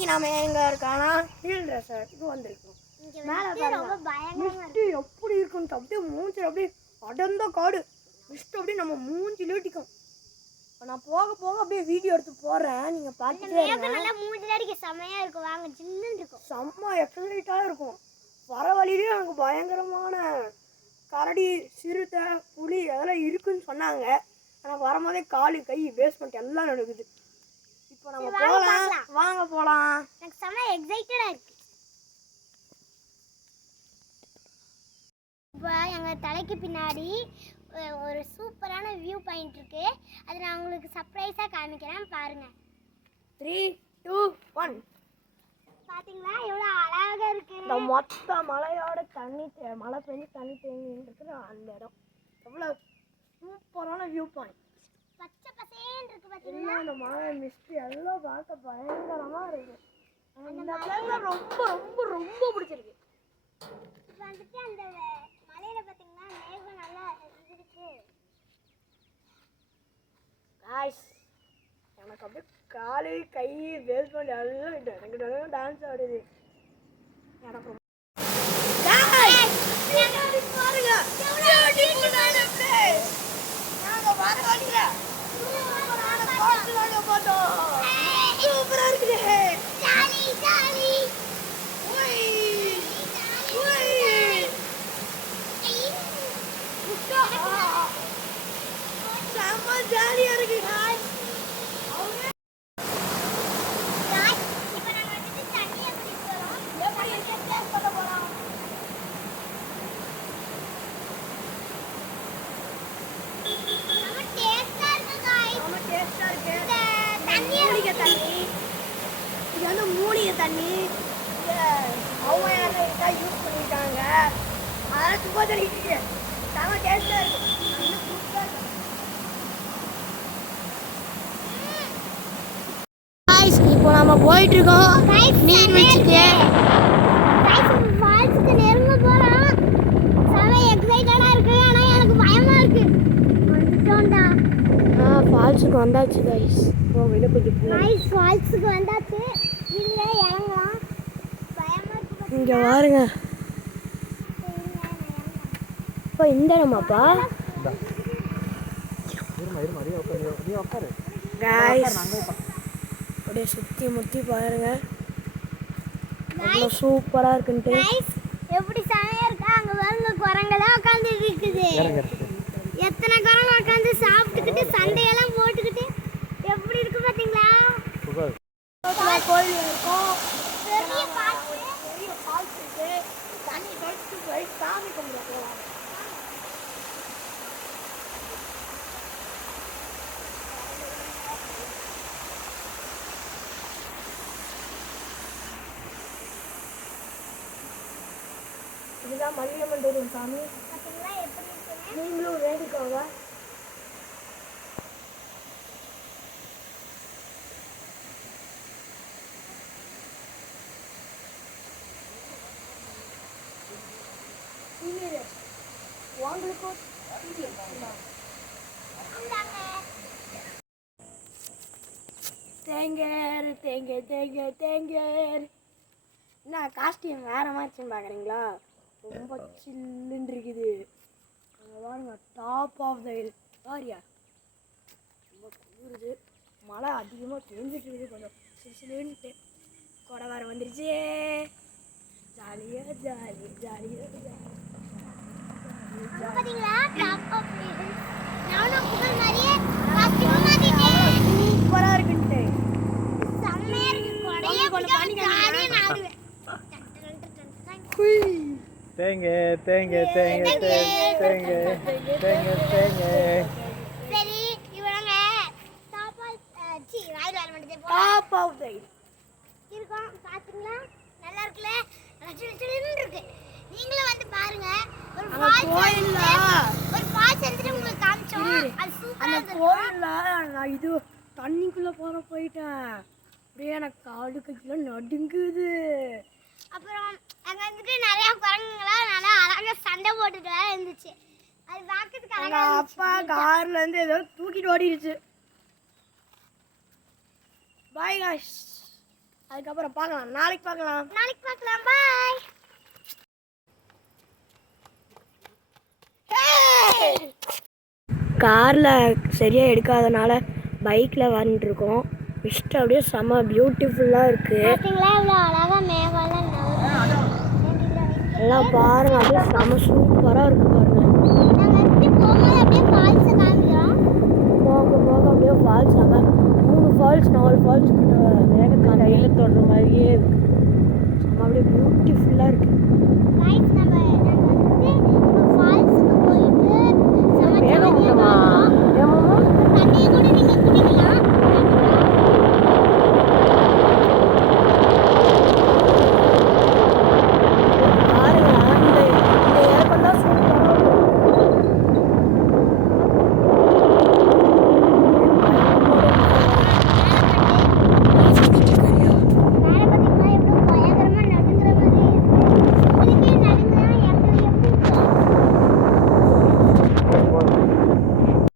இன்னைக்கு நாம எங்க இருக்கானா ஹில் ரெசார்ட்டுக்கு வந்திருக்கோம். மேலே ரொம்ப பயங்கரமா எப்படி இருக்குன்னு அப்படியே மூஞ்சில் அப்படியே அடர்ந்த காடு மிஸ்ட் அப்படியே நம்ம மூஞ்சிலே அடிக்கும். நான் போக போக அப்படியே வீடியோ எடுத்து போடுறேன், நீங்க பார்த்துட்டே இருங்க. நல்லா மூஞ்சில அடிக்க செம்மையா இருக்கும், வாங்க ஜில்லுன்னு இருக்கும், செம்ம எக்ஸைட்டாக இருக்கும். வர வழியிலே எனக்கு பயங்கரமான கரடி சிறுத்தை புலி அதெல்லாம் இருக்குன்னு சொன்னாங்க. எனக்கு வரும்போதே காலு கை பேஸ்மெண்ட் எல்லாம் நடக்குது. இப்போ நம்ம போகலாம், வாங்க போகலாம். எனக்கு செம்ம எக்ஸைட்டடாக இருக்கு. இப்போ எங்கள் தலைக்கு பின்னாடி ஒரு சூப்பரான வியூ பாயிண்ட் இருக்கு. அதை நான் உங்களுக்கு சர்ப்ரைஸாக காமிக்கிறேன், பாருங்க. 3, 2, 1. பார்த்தீங்களா எவ்வளோ அழகாக இருக்கு. இந்த மொத்த மலையோட தண்ணி மழை பெஞ்சு தண்ணி தேங்கி இருக்குது அந்த இடம். எவ்வளோ சூப்பரான வியூ பாயிண்ட், பச்சை பசேன்னு இருக்கு. பார்த்தீங்கன்னா அந்த மழை மிஸ்ட் எல்லாம் பார்க்க பயங்கரமாக இருக்கு. அந்த மலை ரொம்ப ரொம்ப ரொம்ப பிடிச்சிருக்கு. இப்போ வந்துட்டு அந்த மலையில் பார்த்தீங்கன்னா மேகம் நல்லா இருக்கு. காய்ஸ் எனக்கு அப்படியே காலு கை பேஸ்மெண்ட் எல்லாம் எனக்கு டான்ஸ் ஆடுது. எனக்கு பாருங்க சூப்பரா இருக்குது. செம்ம ஜாலியா இருக்கு. இது வந்து மூலிகை தண்ணி, அவங்க யாரும் யூஸ் பண்ணிட்டாங்க, அதெல்லாம் சும்மா தண்ணிட்டு செம டேஸ்டா இருக்கு. இப்போ நம்ம போயிட்டு இருக்கோம் நீர்வீழ்ச்சிக்கு. ஃபால்ஸுக்கு நெருங்க போறோம். செம எக்ஸைட்டடா இருக்கு, ஆனா எனக்கு பயமா இருக்கு. வந்துட்டோம்டா. ஃபால்ஸுக்கு வந்தாச்சு गाइस. गाइस ஃபால்ஸுக்கு வந்தாச்சு. இதுல இறங்கலாம். பயமா இருக்கு. இங்க பாருங்க. இப்போ இந்த இடமாப்பா. गाइस அப்படியே சுத்தி முத்தி பாருங்க, அவ்வளோ சூப்பரா இருக்குன்ட்டு. எப்படி செமையா இருக்கா. அங்க பாருங்க குரங்கெல்லாம் உட்காந்து இருக்குது. எத்தனை குரங்கு உட்காந்து சாப்பிட்டுக்கிட்டு சண்டையெல்லாம் போட்டுக்கிட்டு எப்படி இருக்கு பாத்தீங்களா. கோயில் இருக்கும், பெரிய ஃபால்ஸ் இருக்கு. தண்ணி கழிச்சு போய் சாமி கும்பிட போகலாம். இதுதான் மல்லியம்மன் சாமி. நீங்களும் வேண்டிக்கோங்க. தேங்கர் தேங்கர் தேங்கர் தேங்கர். என்ன காஸ்டியூம் வேற மாதிரின்னு பார்க்குறீங்களா? ரொம்ப சில்லுன்னு இருக்குது. அங்கே பாருங்க, டாப் ஆஃப் த ஹில் பாரியா. ரொம்ப குளிருது, மழை அதிகமாக பெஞ்சிட்டு இருக்குது. கொஞ்சம் சில்லுன்ட்டு கொடை வேற வந்துருச்சு. ஜாலியாக ஜாலி ஜாலியாக சூப்பராக இருக்குன்ட்டு தேங்க தேங்க தேங்க தேங்க தேங்க தேங்க. சரி இவங்க டாப் ஆஃப் தி இருக்கோம். பாத்தீங்களா நல்லா இருக்குல, சில்லுன்னு இருக்கு. நீங்களும் வந்து பாருங்க. ஒரு ஃபால்ஸ் எடுத்துட்டு உங்களுக்கு காமிச்சோம், அது சூப்பரா இருக்கு. அந்த கோயில்ல நான் இது தண்ணிக்குள்ள போயிட்டேன், அப்படியே எனக்கு காடு கையெல்லாம் நடுங்குது. அப்புறம் அங்கே வந்துட்டு நிறைய குரங்குங்களாம் நல்லா அழகாக சண்டை போட்டுட்டு வேற இருந்துச்சு. அது பார்க்கறதுக்கு அழகா. அப்பா கார்ல இருந்து ஏதோ தூக்கிட்டு ஓடிடுச்சு. Bye guys. அதுக்கப்புறம் பார்க்கலாம், நாளைக்கு பார்க்கலாம். பாய். காரில் சரியாக எடுக்காதனால பைக்கில் வந்துட்டுருக்கோம். மிஸ்ட் அப்படியே செம்ம பியூட்டிஃபுல்லாக இருக்குது. பார்த்தீங்களா இவ்வளோ அழகாக மேகம்லாம் எல்லாம் பாருங்க, அப்படியே செம்ம சூப்பராக இருக்குது பாருங்க. நாங்கள் எப்படி போகும்போது அப்படியே ஃபால்ஸை காமிக்கிறோம். போக போக அப்படியே ஃபால்ஸ் செம்ம 3 ஃபால்ஸ் 4 ஃபால்ஸ் கிட்ட மேகத்தை கையில் தொடுற மாதிரியே இருக்குது. செம்ம அப்படியே பியூட்டிஃபுல்லாக இருக்குது. ரைட் நம்ம